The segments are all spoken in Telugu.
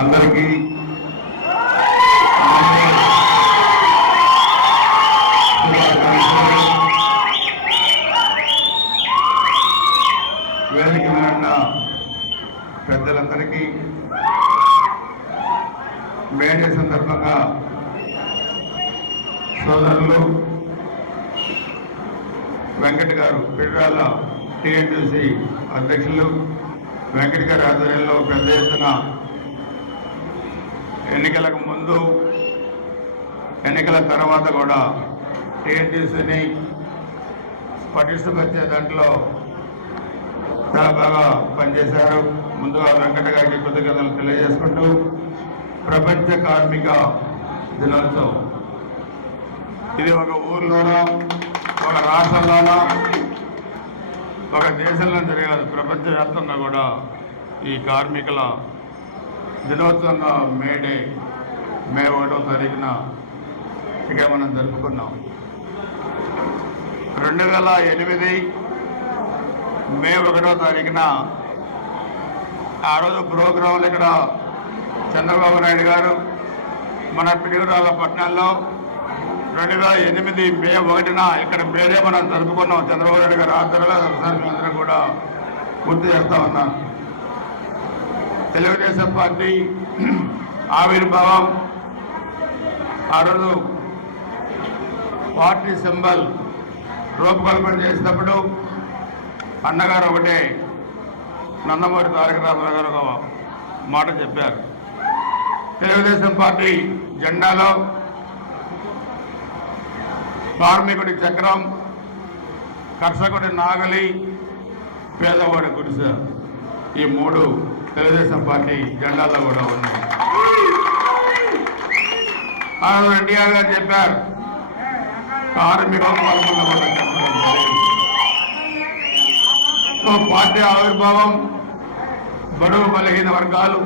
అందరికీ శుభాకాంక్షలు. వేదిక ఉన్న పెద్దలందరికీ మేడే సందర్భంగా సోదరులు వెంకట్ గారు పిర్రాల టీఎన్టీసీ అధ్యక్షులు వెంకట్ గారి ఆధ్వర్యంలో పెద్ద ఎత్తున ఎన్నికలకు ముందు ఎన్నికల తర్వాత కూడా టీఎన్టీసీని పటిష్టపరిచే దాంట్లో చాలా బాగా పనిచేశారు. ముందుగా వెంకట గారికి కృతజ్ఞతలు తెలియజేసుకుంటూ ప్రపంచ కార్మిక దినోత్సవం. ఇది ఒక ఊర్లోనో ఒక రాష్ట్రంలోనో ఒక దేశంలో జరిగేది. ప్రపంచవ్యాప్తంగా కూడా ఈ కార్మికుల దినోత్సవంగా మేడే మే ఒకటో తారీఖున ఇక మనం జరుపుకున్నాం. రెండు వేల ఎనిమిది మే ఒకటో తారీఖున ఆ రోజు ప్రోగ్రాంలు ఇక్కడ చంద్రబాబు నాయుడు గారు మన పిడుగురాల పట్టణంలో రెండు వేల ఎనిమిది మే ఒకటిన ఇక్కడ మేడే మనం జరుపుకున్నాం. చంద్రబాబు నాయుడు గారు ఆధ్వర్యంలో ఒకసారి కూడా గుర్తు చేస్తా ఉన్నాను తెలుగుదేశం పార్టీ ఆవిర్భావం. ఆ రోజు పార్టీ సింబల్ రూపకల్పన చేసినప్పుడు అన్నగారు ఒకటే నందమూరి తారక రామారావు గారు ఒక మాట చెప్పారు. తెలుగుదేశం పార్టీ జెండాలో కార్మికుడి చక్రం కర్షకుడి నాగలి పేదవాడి గుడిసె ఈ మూడు తెలుగుదేశం పార్టీ జెండాలో కూడా ఉన్నాయి ఆ రోజు ఎన్టీఆర్ గారు చెప్పారు కార్మిక సో పార్టీ ఆవిర్భావం బడుగు బలహీన వర్గాలు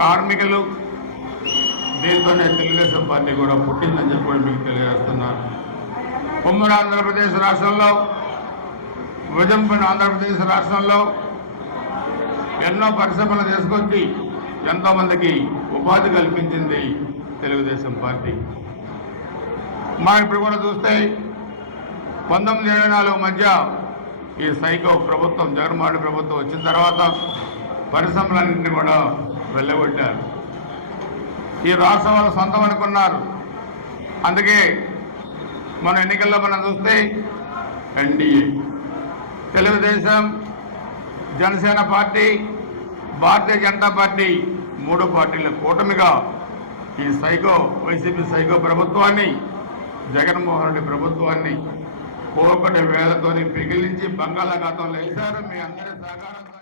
కార్మికులు దీంతోనే తెలుగుదేశం పార్టీ కూడా పుట్టిందని చెప్పి మీకు తెలియజేస్తున్నారు ఉమ్మడి ఆంధ్రప్రదేశ్ రాష్ట్రంలో విజంపైన ఆంధ్రప్రదేశ్ రాష్ట్రంలో ఎన్నో పరిశ్రమలు తీసుకొచ్చి ఎంతోమందికి ఉపాధి కల్పించింది తెలుగుదేశం పార్టీ. మా ఇప్పుడు కూడా చూస్తే పంతొమ్మిది ఇరవై నాలుగు మధ్య ఈ సైకో ప్రభుత్వం జగన్మోహన్ ప్రభుత్వం వచ్చిన తర్వాత పరిశ్రమలన్నింటినీ కూడా వెళ్ళగొట్టారు. ఈ రాష్ట్రం వాళ్ళు సొంతం అనుకున్నారు. అందుకే మన ఎన్నికల్లో మనం చూస్తే NDA. Telugudesam Janasena party Bharatiya Janata party మూడు పార్టీల కూటమిగా ఈ సైకో వైసీపీ సైకో ప్రభుత్వాన్ని జగన్మోహన్ రెడ్డి ప్రభుత్వాన్ని కోకటి వేలతోని పిగిలించి బంగాళాఖాతంలో వేశారు. మీ అందరి సహకారంతో